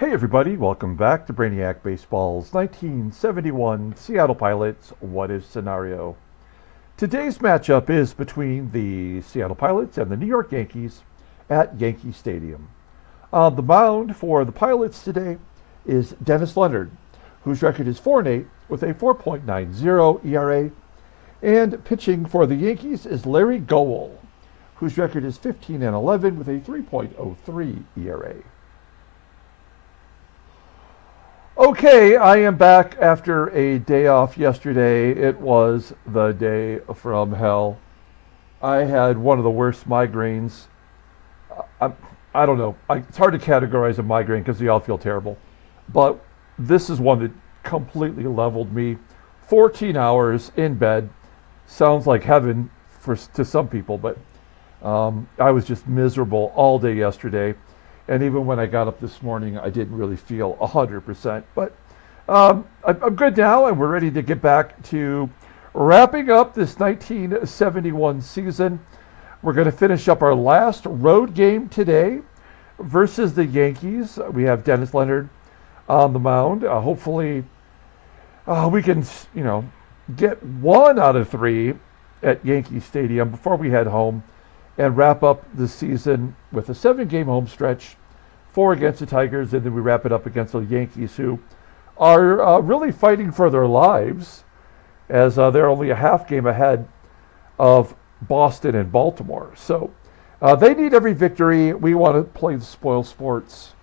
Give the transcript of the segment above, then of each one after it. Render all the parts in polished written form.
Hey everybody, welcome back to Brainiac Baseball's 1971 Seattle Pilots What If Scenario. Today's matchup is between the Seattle Pilots and the New York Yankees at Yankee Stadium. On the mound for the Pilots today is Dennis Leonard, whose record is 4-8 with a 4.90 ERA, and pitching for the Yankees is Larry Gowell, whose record is 15-11 with a 3.03 ERA. Okay, I am back after a day off yesterday. It was the day from hell. I had one of the worst migraines. I don't know. It's hard to categorize a migraine because they all feel terrible. But this is one that completely leveled me. 14 hours in bed. Sounds like heaven to some people, but I was just miserable all day yesterday. And even when I got up this morning, I didn't really feel 100%. But I'm good now, and we're ready to get back to wrapping up this 1971 season. We're going to finish up our last road game today versus the Yankees. We have Dennis Leonard on the mound. Hopefully, we can, get 1 out of 3 at Yankee Stadium before we head home and wrap up the season with a 7-game home stretch, 4 against the Tigers, and then we wrap it up against the Yankees, who are really fighting for their lives, as they're only a half game ahead of Boston and Baltimore. So they need every victory. We want to play the spoil sports,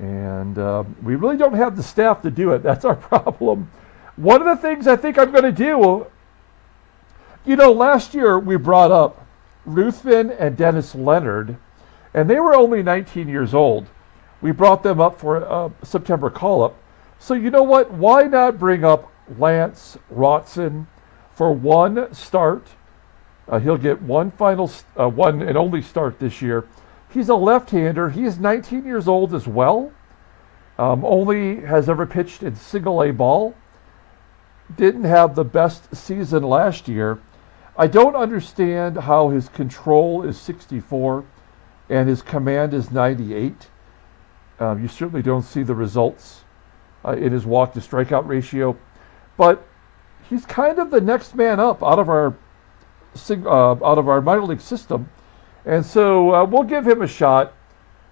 and we really don't have the staff to do it. That's our problem. One of the things I think I'm going to do, last year we brought up Ruthven and Dennis Leonard, and they were only 19 years old. We brought them up for a September call-up. So you know what? Why not bring up Lance Rotson for 1 start? He'll get one and only start this year. He's a left-hander. He is 19 years old as well. Only has ever pitched in single-A ball. Didn't have the best season last year. I don't understand how his control is 64 and his command is 98. You certainly don't see the results in his walk to strikeout ratio, but he's kind of the next man up out of our minor league system, and so we'll give him a shot.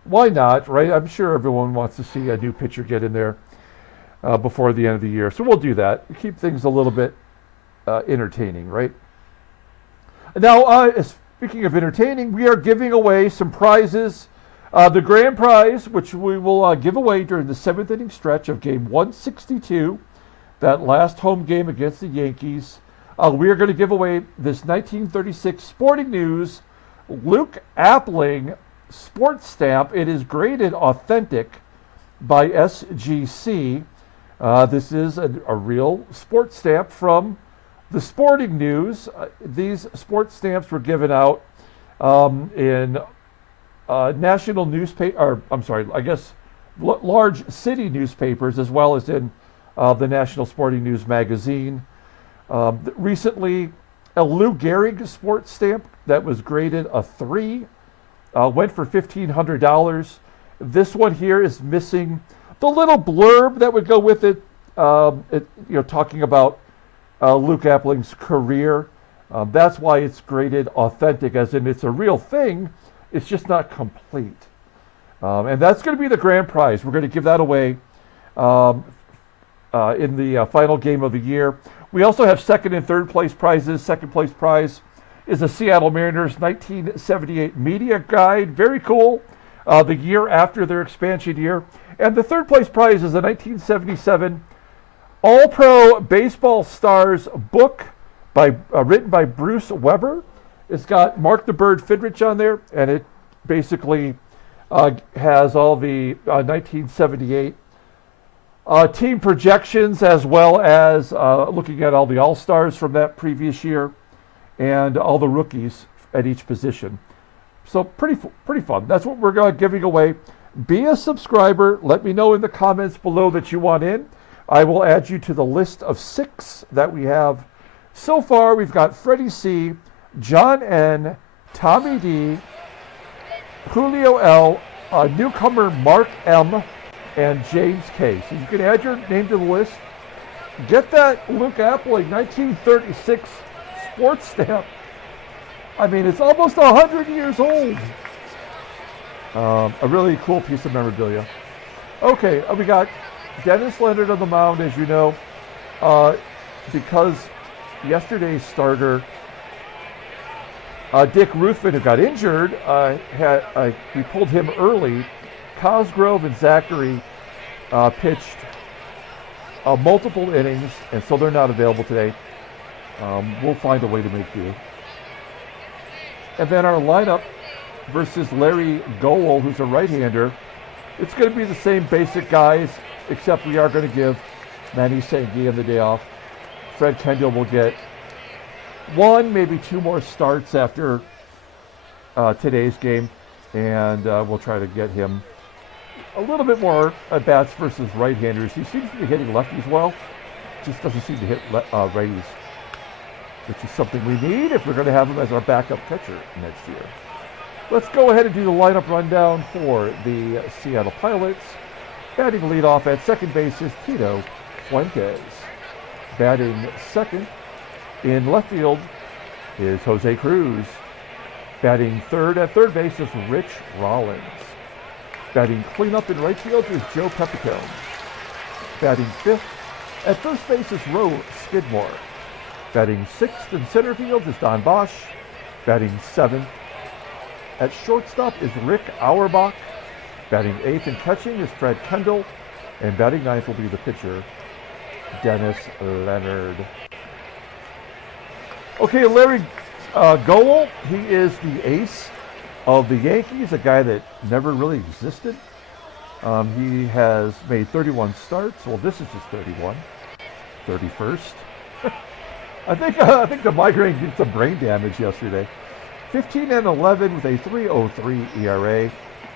Why not, right? I'm sure everyone wants to see a new pitcher get in there before the end of the year, so we'll do that. Keep things a little bit entertaining, right? Now, speaking of entertaining, we are giving away some prizes. The grand prize, which we will give away during the 7th inning stretch of game 162, that last home game against the Yankees. We are going to give away this 1936 Sporting News Luke Appling sports stamp. It is graded authentic by SGC. This is a real sports stamp from the Sporting News. These sports stamps were given out in national newspaper, large city newspapers, as well as in the National Sporting News magazine. Recently, a Lou Gehrig sports stamp that was graded a 3 went for $1,500. This one here is missing the little blurb that would go with it, talking about Luke Appling's career. That's why it's graded authentic, as in it's a real thing. It's just not complete. And that's going to be the grand prize. We're going to give that away in the final game of the year. We also have second and third place prizes. Second place prize is the Seattle Mariners 1978 Media Guide. Very cool. The year after their expansion year. And the third place prize is a 1977 All-Pro Baseball Stars book written by Bruce Weber. It's got Mark the Bird Fidrich on there, and it basically has all the 1978 team projections, as well as looking at all the All-Stars from that previous year and all the rookies at each position. So pretty fun. That's what we're giving away. Be a subscriber. Let me know in the comments below that you want in. I will add you to the list of 6 that we have. So far, we've got Freddie C., John N., Tommy D., Julio L., Newcomer Mark M. and James K. So you can add your name to the list. Get that Luke Appling 1936 sports stamp. I mean, it's almost 100 years old. A really cool piece of memorabilia. Okay, we got Dennis Leonard on the mound, as you know, because yesterday's starter, Dick Ruthven, who got injured, we pulled him early. Cosgrove and Zachary pitched multiple innings, and so they're not available today. We'll find a way to make do. And then our lineup versus Larry Gowell, who's a right-hander. It's going to be the same basic guys, except we are going to give Manny Sanguillen the day off. Fred Kendall will get one, maybe two more starts after today's game, and we'll try to get him a little bit more at-bats versus right-handers. He seems to be hitting lefties well, just doesn't seem to hit righties, which is something we need if we're going to have him as our backup catcher next year. Let's go ahead and do the lineup rundown for the Seattle Pilots. Batting leadoff at second base is Tito Fuentes. Batting second in left field is Jose Cruz. Batting third at third base is Rich Rollins. Batting cleanup in right field is Joe Pepitone. Batting fifth at first base is Roe Skidmore. Batting sixth in center field is Don Bosch. Batting seventh at shortstop is Rick Auerbach. Batting eighth and catching is Fred Kendall. And batting ninth will be the pitcher, Dennis Leonard. Okay, Larry Gowell, he is the ace of the Yankees, a guy that never really existed. He has made 31 starts. Well, this is his 31st. I think the migraine did some brain damage yesterday. 15-11 with a 3.03 ERA.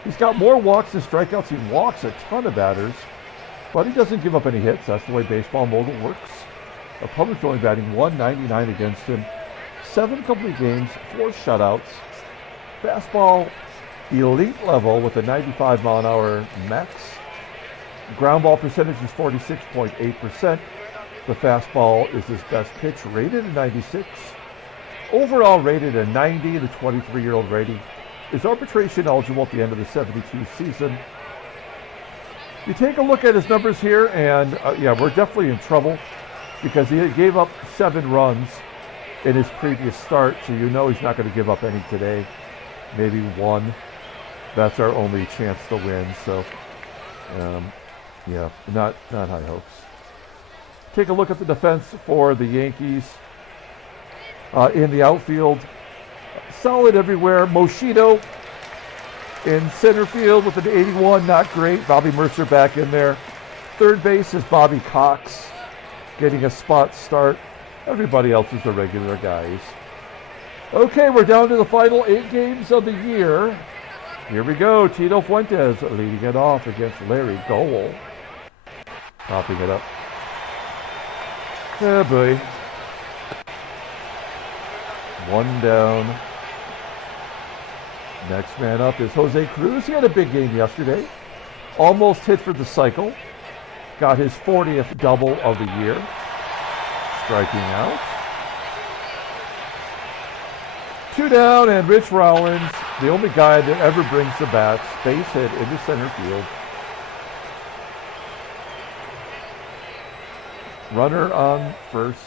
He's got more walks than strikeouts. He walks a ton of batters, but he doesn't give up any hits. That's the way baseball mogul works. Opponents only batting 199 against him. 7 complete games, 4 shutouts. Fastball elite level with a 95 mile an hour max. Ground ball percentage is 46.8%. The fastball is his best pitch, rated a 96. Overall rated a 90. The 23-year-old rating is arbitration eligible at the end of the 72 season. You take a look at his numbers here, and yeah, we're definitely in trouble because he gave up 7 runs in his previous start, so you know he's not going to give up any today. Maybe 1. That's our only chance to win. So, yeah, not high hopes. Take a look at the defense for the Yankees. In the outfield, solid everywhere. MOSCHITTO in center field with an 81, not great. Bobby Mercer back in there. Third base is Bobby Cox, getting a spot start. Everybody else is the regular guys. Okay, we're down to the final 8 games of the year. Here we go. Tito Fuentes leading it off against Larry Gowell. Popping it up. Oh boy. 1 down. Next man up is Jose Cruz. He had a big game yesterday. Almost hit for the cycle. Got his 40th double of the year. Striking out. 2 down, and Rich Rollins, the only guy that ever brings the bats, base hit into center field. Runner on first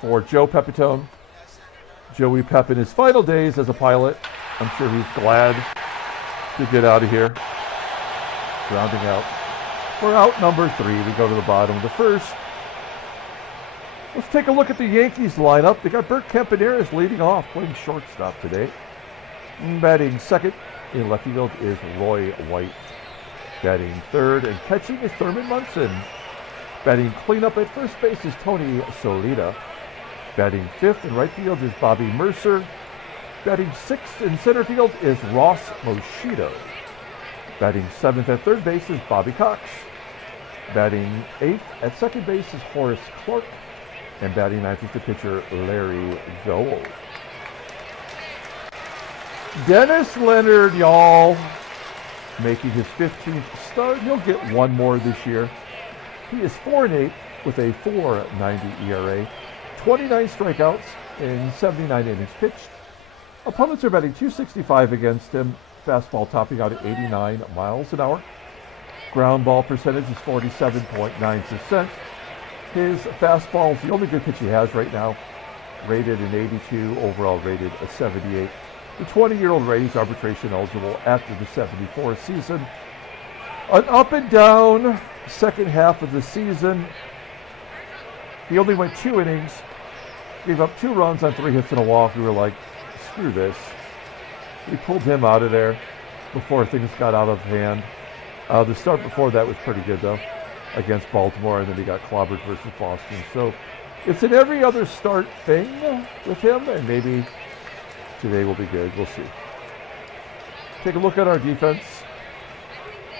for Joe Pepitone. Joey Pep in his final days as a Pilot. I'm sure he's glad to get out of here. Grounding out. For out number 3, we go to the bottom of the first. Let's take a look at the Yankees lineup. They got Bert Campaneris leading off, playing shortstop today. Batting second in left field is Roy White. Batting third and catching is Thurman Munson. Batting cleanup at first base is Tony Solita. Batting fifth in right field is Bobby Mercer. Batting sixth in center field is Ross MOSCHITTO. Batting seventh at third base is Bobby Cox. Batting eighth at second base is Horace Clarke. And batting ninth is the pitcher Larry Gowell. Dennis Leonard, y'all. making his 15th start. He'll get one more this year. He is 4-8 with a 4.90 ERA, 29 strikeouts in 79 innings pitched. Opponents are batting .265 against him. Fastball topping out at 89 miles an hour. Ground ball percentage is 47.9%. His fastball is the only good pitch he has right now, rated an 82, overall rated a 78. The 20-year-old Ray is arbitration eligible after the 74 season. An up and down second half of the season. He only went 2 innings, gave up 2 runs on 3 hits and a walk. We were like, screw this. We pulled him out of there before things got out of hand. The start before that was pretty good, though, against Baltimore, and then he got clobbered versus Boston. So it's an every other start thing with him, and maybe today will be good. We'll see. Take a look at our defense.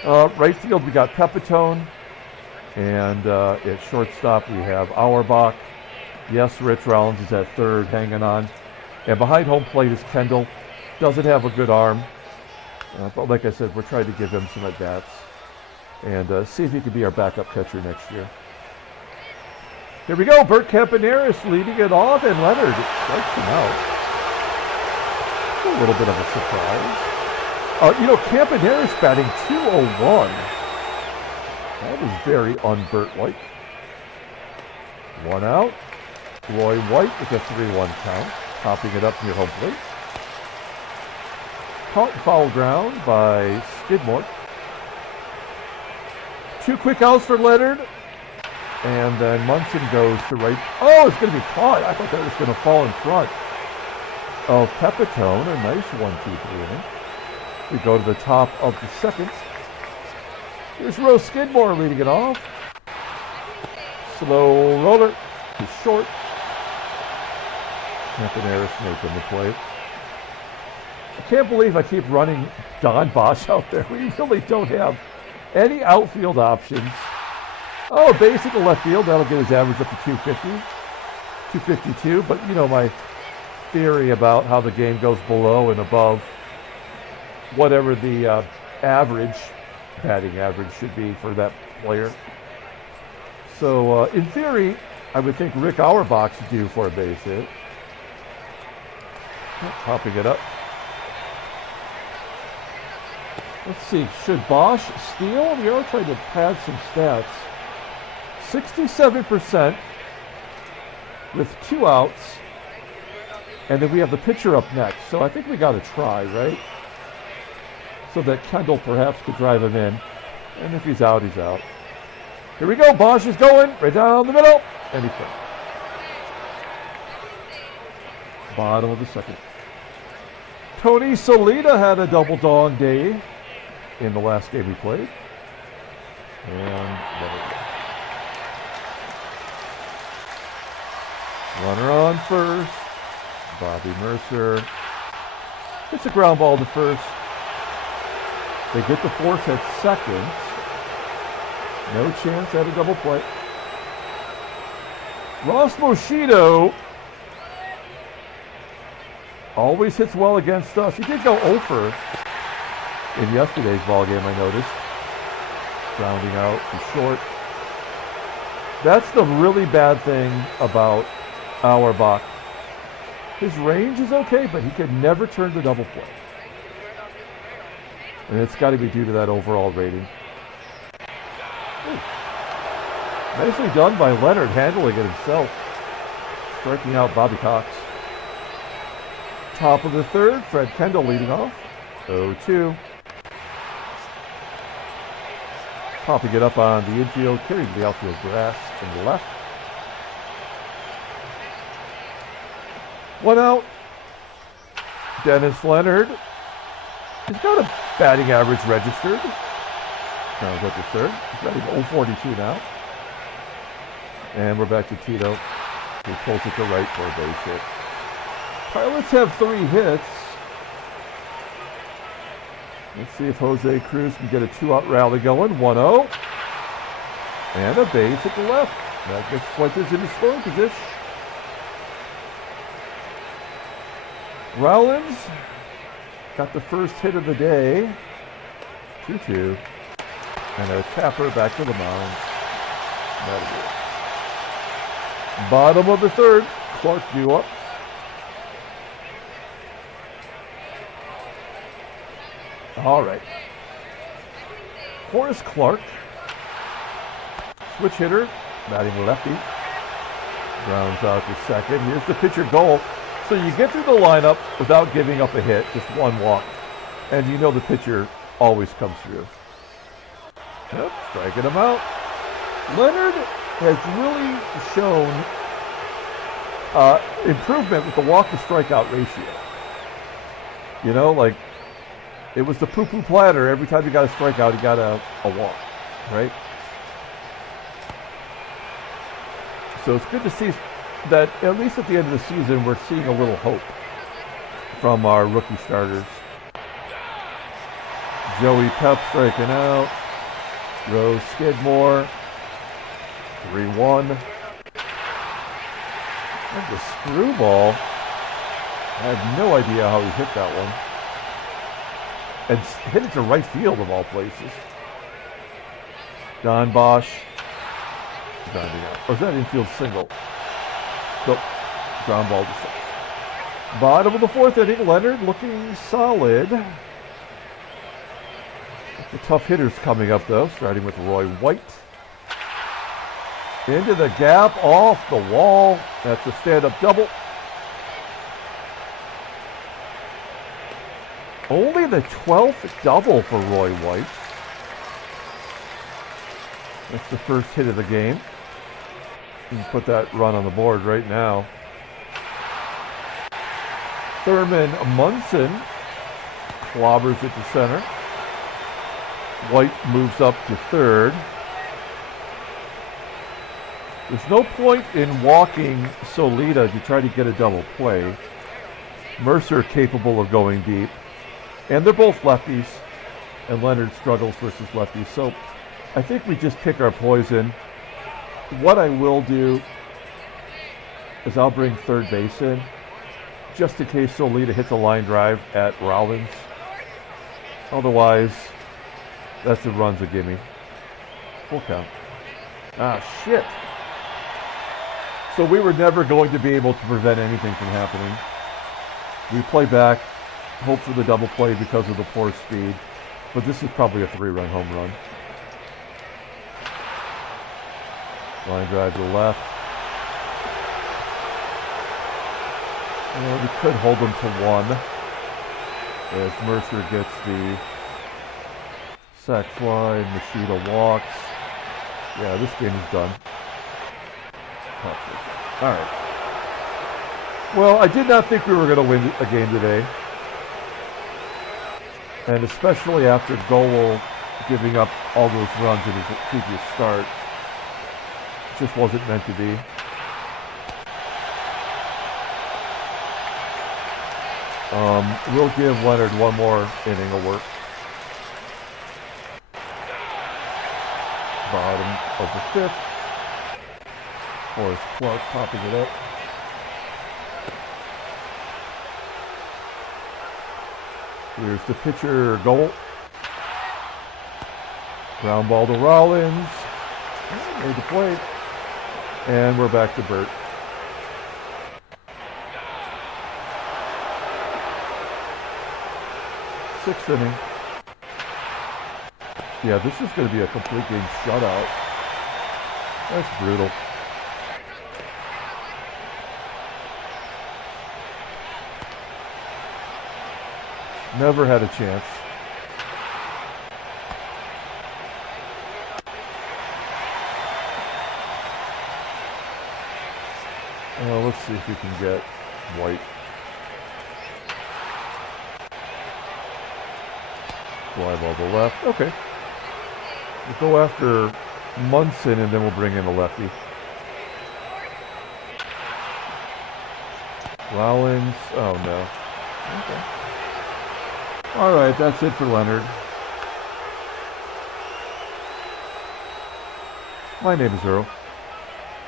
Right field, we got Pepitone. And at shortstop, we have Auerbach. Yes, Rich Rollins is at third, hanging on. And behind home plate is Kendall. Doesn't have a good arm. But like I said, we're trying to give him some at-bats. And see if he can be our backup catcher next year. Here we go. Bert Campaneris leading it off, and Leonard strikes him out. A little bit of a surprise. Campaneris batting .201. That is very un-Bert-like. 1 out. Roy White with a 3-1 count, popping it up near home plate. Caught foul ground by Skidmore. 2 quick outs for Leonard. And then Munson goes to right. Oh, it's going to be caught. I thought that was going to fall in front of Pepitone. A nice 1-2-3 inning. We go to the top of the second. Here's Rose Skidmore leading it off. Slow roller to short. Campaneris making the play. I can't believe I keep running Don Bosch out there. We really don't have any outfield options. Oh, basic left field. That'll get his average up to 250, 252. But my theory about how the game goes below and above whatever the batting average should be for that player. So in theory, I would think Rick Auerbach's due for a base hit. Popping it up. Let's see, should Bosch steal? We are trying to pad some stats. 67% with 2 outs. And then we have the pitcher up next. So I think we got to try, right? So that Kendall perhaps could drive him in. And if he's out, he's out. Here we go. Bosch is going right down the middle. And he's through. Bottom of the second. Tony SOLAITA had a double dong day in the last game he played. And runner on first. Bobby Mercer. It's a ground ball to first. They get the force at second. No chance at a double play. Ross MOSCHITTO always hits well against us. He did go 0 in yesterday's ball game, I noticed. Grounding out to short. That's the really bad thing about Auerbach. His range is okay, but he could never turn the double play. And it's got to be due to that overall rating. Ooh. Nicely done by Leonard, handling it himself. Striking out Bobby Cox. Top of the third, Fred Kendall leading off. 0-2. Popping it up on the infield, carrying the outfield grass in the left. 1 out. Dennis Leonard. He's got a batting average registered. Now he's at the third. He's batting .042 now. And we're back to Tito, who pulls it to right for a base hit. Pilots have 3 hits. Let's see if Jose Cruz can get a 2-out rally going. 1-0. And a base at the left. That gets Fuentes into scoring position. Rollins got the first hit of the day. 2-2. And a tapper back to the mound. That'll do it. Bottom of the third. Clarke due up. All right. Horace Clarke. Switch hitter. Batting lefty. Grounds out to second. Here's the pitcher Gowell. So you get through the lineup without giving up a hit, just one walk. And you know the pitcher always comes through. Yep, striking him out. Leonard has really shown improvement with the walk to strikeout ratio. You know, like it was the poo-poo platter. Every time he got a strikeout, he got a walk, right? So it's good to see that at least at the end of the season, we're seeing a little hope from our rookie starters. Joey Pep striking out. Rose Skidmore. 3-1. And the screwball. I have no idea how he hit that one. And hit it to right field of all places. Don Bosch. Grounding out. Or is that infield single? Nope. Ground ball to second. Bottom of the fourth inning. Leonard looking solid. The tough hitters coming up though, starting with Roy White. Into the gap, off the wall. That's a stand-up double. Only the 12th double for Roy White. That's the first hit of the game. You can put that run on the board right now. Thurman Munson clobbers it to center. White moves up to third. There's no point in walking SOLAITA to try to get a double play. Mercer capable of going deep. And they're both lefties. And Leonard struggles versus lefties. So I think we just pick our poison. What I will do is I'll bring third base in just in case SOLAITA hits a line drive at Rollins. Otherwise, that's the run's a gimme. Full count. Ah, shit. So we were never going to be able to prevent anything from happening. We play back, hope for the double play because of the poor speed. But this is probably a 3-run home run. Line drive to the left. And we could hold them to 1. As Mercer gets the sac fly, MOSCHITTO walks. Yeah, this game is done. All right. Well, I did not think we were going to win a game today. And especially after Gowell giving up all those runs in his previous start. It just wasn't meant to be. We'll give Leonard one more inning of work. Bottom of the fifth. Horace Clarke popping it up. Here's the pitcher, Gowell. Ground ball to Rollins. Made the play. And we're back to Bert. Sixth inning. Yeah, this is going to be a complete game shutout. That's brutal. Never had a chance. Let's see if we can get White. Fly ball to left. Okay. We'll go after Munson and then we'll bring in a lefty. Rollins. Oh no. Okay. All right, that's it for Leonard. My name is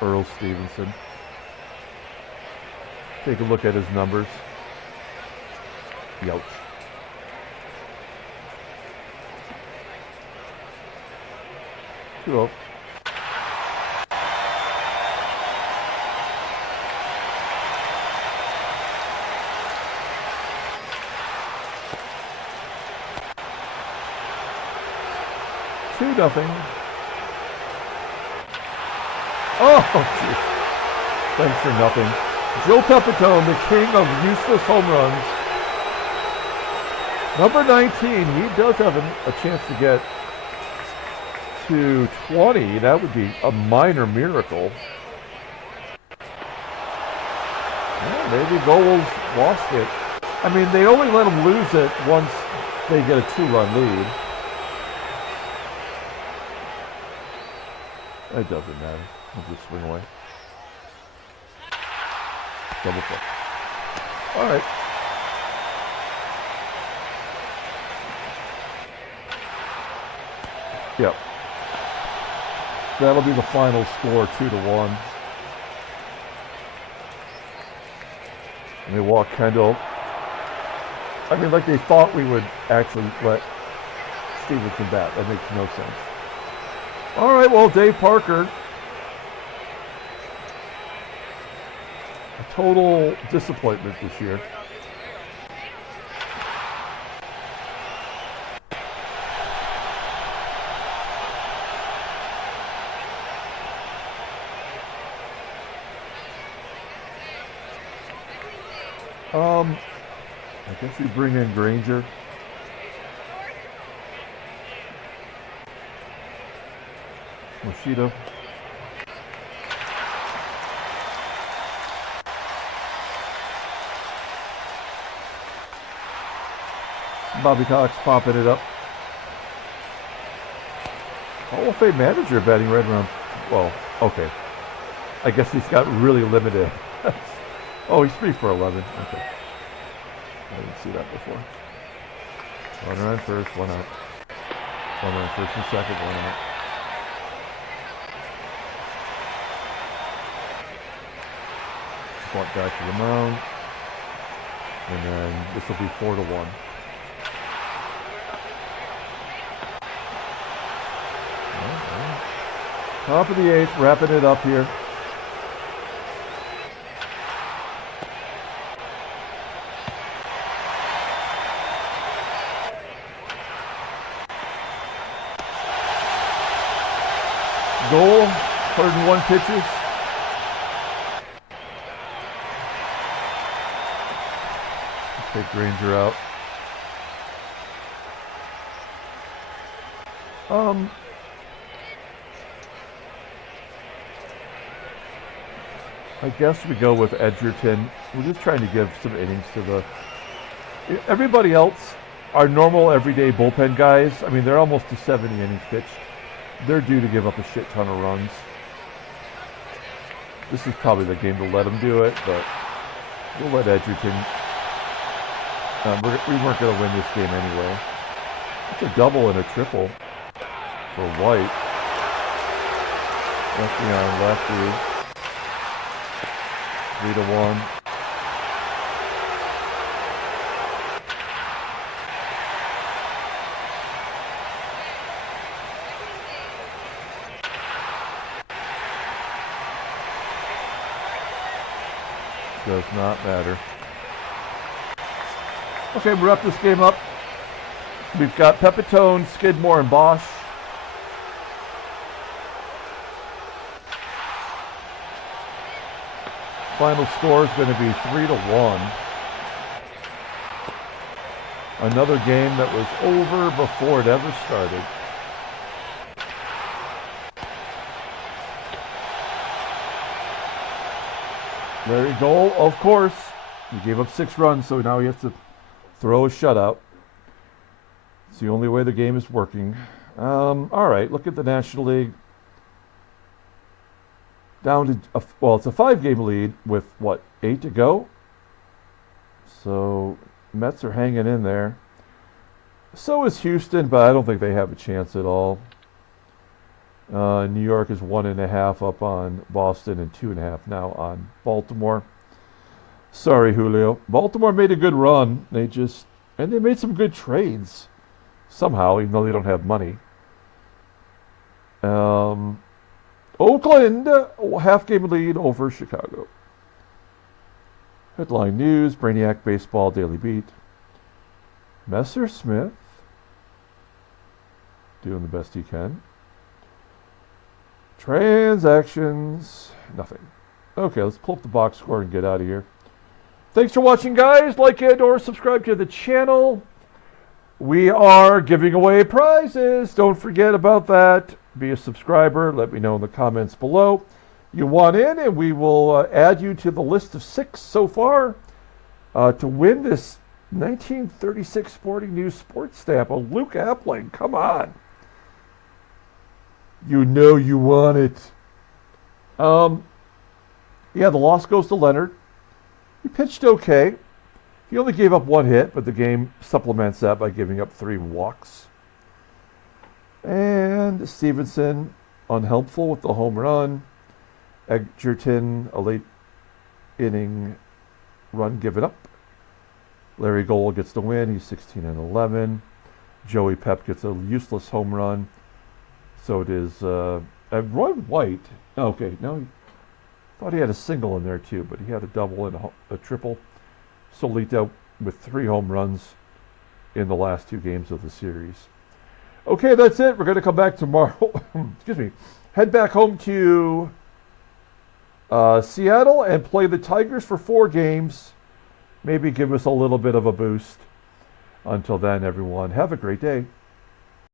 Earl Stevenson. Take a look at his numbers. Youch. 2-0. Nothing. Oh, geez. Thanks for nothing. Joe Pepitone, the king of useless home runs. Number 19, he does have a chance to get to 20. That would be a minor miracle. Well, maybe Gowell's lost it. I mean, they only let him lose it once they get a 2-run lead. It doesn't matter. I'll just swing away. Double play. All right. Yep. That'll be the final score, 2-1. And they walk Kendall. I mean, like they thought we would actually let Stevenson bat. That makes no sense. All right, well, Dave Parker, a total disappointment this year. I guess you bring in Granger. MOSCHITTO. Bobby Cox popping it up. Hall of Fame manager batting right around, well, okay. I guess he's got really limited. Oh, he's 3 for 11. Okay. I didn't see that before. Runner on first, one out. Runner on first and second, one out. Walk back to the mound. And then this will be 4-1. Top of the 8th, wrapping it up here. Goal, 101 pitches. Take Granger out. I guess we go with Edgerton. We're just trying to give some innings to the... Everybody else, our normal everyday bullpen guys, I mean, they're almost to 70 innings pitched. They're due to give up a shit ton of runs. This is probably the game to let them do it, but we'll let Edgerton... we weren't going to win this game anyway. It's a double and a triple for White. Lefty on lefty. 3-1. Does not matter. Okay, we wrap this game up. We've got Pepitone, Skidmore, and Bosch. Final score is going to be 3-1. Another game that was over before it ever started. Larry Gowell, of course. He gave up 6 runs, so now he has to throw a shutout. It's the only way the game is working. All right, look at the National League. Down to, well, it's a 5-game lead with, what, 8 to go? So, Mets are hanging in there. So is Houston, but I don't think they have a chance at all. New York is 1.5 up on Boston and 2.5 now on Baltimore. Sorry, Julio. Baltimore made a good run. They made some good trades somehow, even though they don't have money. Oakland, half-game lead over Chicago. Headline news, Brainiac Baseball Daily Beat. Messersmith doing the best he can. Transactions, nothing. Okay, let's pull up the box score and get out of here. Thanks for watching, guys. Like and or subscribe to the channel. We are giving away prizes. Don't forget about that. Be a subscriber. Let me know in the comments below. You want in, and we will add you to the list of 6 so far to win this 1936 Sporting News sports stamp. Oh, Luke Appling, come on. You know you want it. Yeah, the loss goes to Leonard. He pitched okay. He only gave up 1 hit, but the game supplements that by giving up 3 walks. And Stevenson, unhelpful with the home run. Edgerton, a late inning run given up. Larry Gowell gets the win. He's 16-11. Joey Pep gets a useless home run. So it is Roy White. Okay, no, he thought he had a single in there too, but he had a double and a triple. SOLAITA with 3 home runs in the last 2 games of the series. Okay, that's it. We're going to come back tomorrow. Excuse me. Head back home to Seattle and play the Tigers for 4 games. Maybe give us a little bit of a boost. Until then, everyone, have a great day.